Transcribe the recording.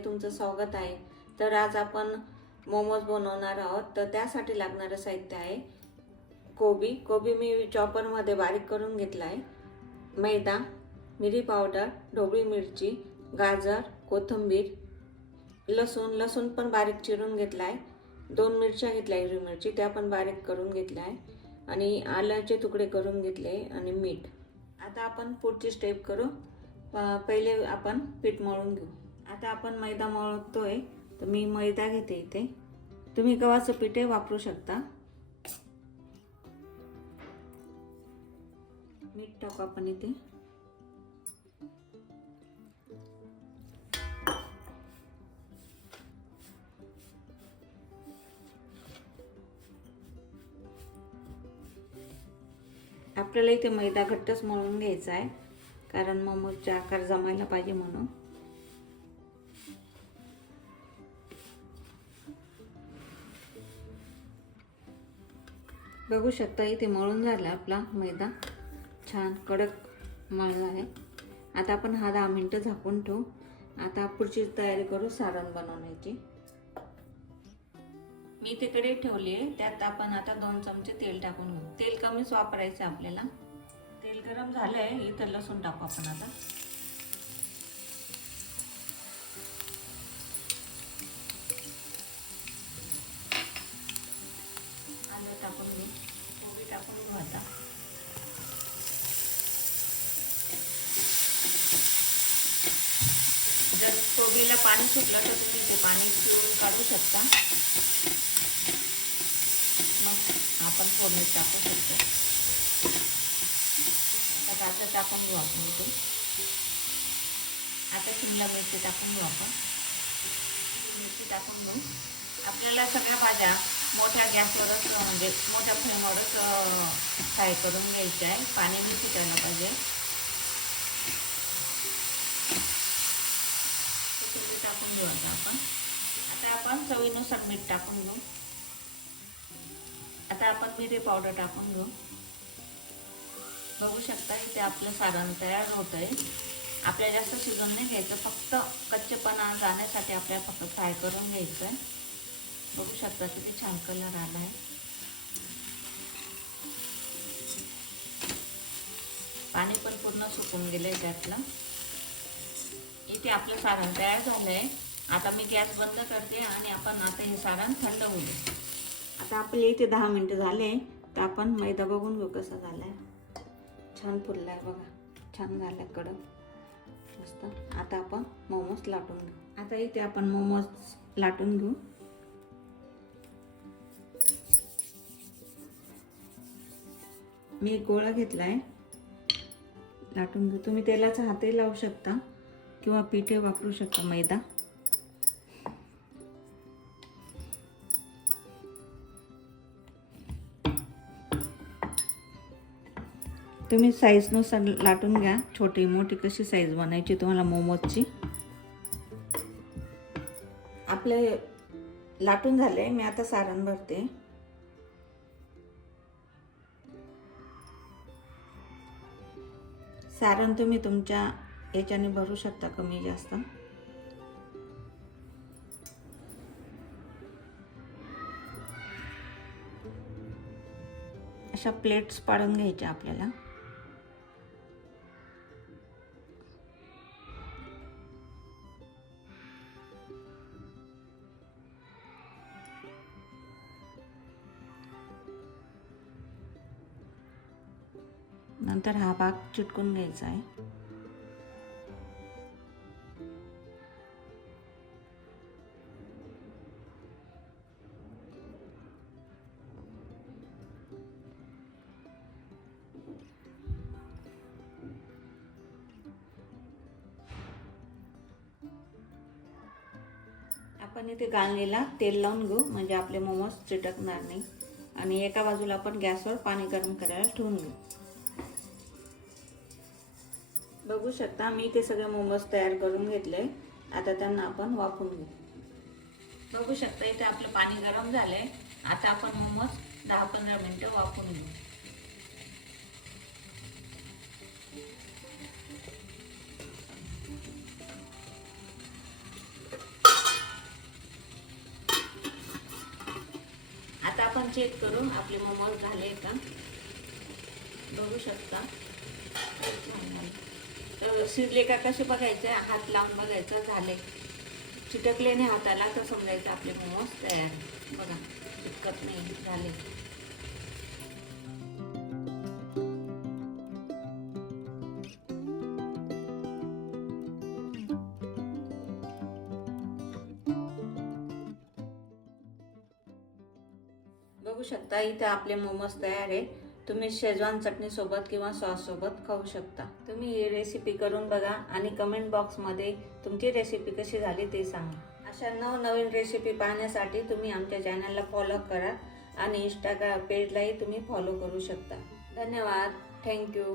तुमचं स्वागत आहे। तर आज आपण मोमोज बनवणार आहोत। तर त्यासाठी लागणारे साहित्य आहे कोबी मी चॉपर मध्ये बारीक करून घेतला आहे, मैदा, मिरी पावडर, ढोबळी मिरची, गाजर, कोथिंबीर, लसूण पण बारीक चिरून घेतला आहे, 2 मिरच्या घेतल्या, हिरवी मिरची त्या पण बारीक करून घेतल्या आहे आणि आल्याचे तुकडे करून घेतले आणि मीठ। आता आपण पुढची स्टेप करू। पहिले आपण पीठ मळून घेऊ। आता आपण मैदा मळतोय, तर मी मैदा घेते इथे, तुम्ही गव्हाचं पीठ वापरू शकता। मीठ टाकू आपण इथे। आपल्याला इथे मैदा घट्टच मळून घ्यायचा आहे, कारण मोमोजचा आकार जमायला पाहिजे म्हणून। बघू शकता इथे मळून झाला आपला मैदा, छान कडक मळला आहे। आता आपण हा 10 मिनिटं झाकून ठेवू। आता पुढची तयारी करू सारण बनवण्याची। मी इथे कढई ठेवली आहे, त्यात आपण आता 2 चमचे तेल टाकून घेऊ। तेल कमीच वापरायचं आपल्याला। तेल गरम झालंय, इथं लसूण टाकू आपण आता। आलं टाकून घेऊ, कोबी टाकून घेऊ आता। जर कोबीला पाणी सुटलं तर तुम्ही ते पाणी पिळून काढू शकता, मग आपण फोडणीत टाकू शकतो। आता गाजर टाकून घेऊ आपण इथे। आता शिमला मिरची टाकून घेऊ आपण। मिरची टाकून घेऊ। आपल्याला सगळ्या भाज्या मोठ्या गॅसवरच म्हणजे मोठ्या फ्लेमवरच फ्राय करून घ्यायच्या आहे, पाणी मी सुटायला पाहिजे। कोथिंबीर टाकून घेऊ आता आपण। आता आपण चवीनुसार मीठ टाकून घेऊ। आता आपण मिरी पावडर टाकून घेऊ। बघू शकता इथे आपलं सारण तयार होत आहे। आपल्याला जास्त शिजवून नाही घ्यायचं, फक्त कच्चेपणा जाण्यासाठी आपल्याला फक्त फ्राय करून घ्यायचं आहे। बघू शकता किती छान कलर आला आहे। पाणी पण पूर्ण सुकून गेलंय त्यातलं। इथे आपलं सारण तयार झालंय। आता मी गॅस बंद करते आणि आपण आता हे सारण थंड होऊ दे। आता आपले इथे 10 मिनिटं झाले, तर आपण मैदा बघून घेऊ कसा झालाय। छान फुललाय बघा, छान झालाय कडक मस्त। आता आपण मोमोज लाटून घेऊ। आता इथे आपण मोमोज लाटून घेऊ। मी एक गोळा घेतलाय, लाटून घेऊ। तुम्ही तेलाचा हातही लावू शकता किंवा पीठ वापरू शकता, मैदा। तुम्ही साईजनुसार लाटून घ्या, छोटी मोठी कशी साईज बनायची तुम्हाला मोमोजची। आपले लाटून झाले, मी आता सारण भरते। सारण तुम्ही तुमच्या याच्याने भरू शकता, कमी जास्त। अशा प्लेट्स पाडून घ्यायच्या आपल्याला। नंतर हा भाग चिटकून घ्यायचा आहे। आपण इथे गाळणीला तेल लावून घेऊ, म्हणजे आपले मोमोज चिटकणार नाही। आणि एका बाजूला आपण गॅसवर पाणी गरम करायला ठेवून घेऊ। बघू शकता मी इथे सगळे मोमोज तयार करून घेतले। आता त्यांना आपण वाफवून घेऊ। बघू शकता इथे आपलं पाणी गरम झालंय। आता आपण मोमोज 10-15 मिनिटं वाफवून घेऊ। आपण चेक करू आपले मोमोज झाले का, बघू शकता. तर शिजले का कसे बघायचे, हात लावून बघायचं. झाले, चिटकले नाही हाताला तर समजायचं आपले मोमोज तयार. बघा चिटकत नाही, झाले. बघू शकता इथे आपले मोमोज तयार आहे. तुम्ही शेजवान चटणी सोबत किंवा सॉस सोबत खाऊ शकता. तुम्ही ही रेसिपी करून बघा आणि कमेंट बॉक्समध्ये तुमची रेसिपी कशी झाली ते सांगा. अशा नवनवीन रेसिपी पाहण्यासाठी तुम्ही आमच्या चॅनलला फॉलो करा आणि इंस्टाग्राम पेजलाही तुम्ही फॉलो करू शकता. धन्यवाद. थँक्यू.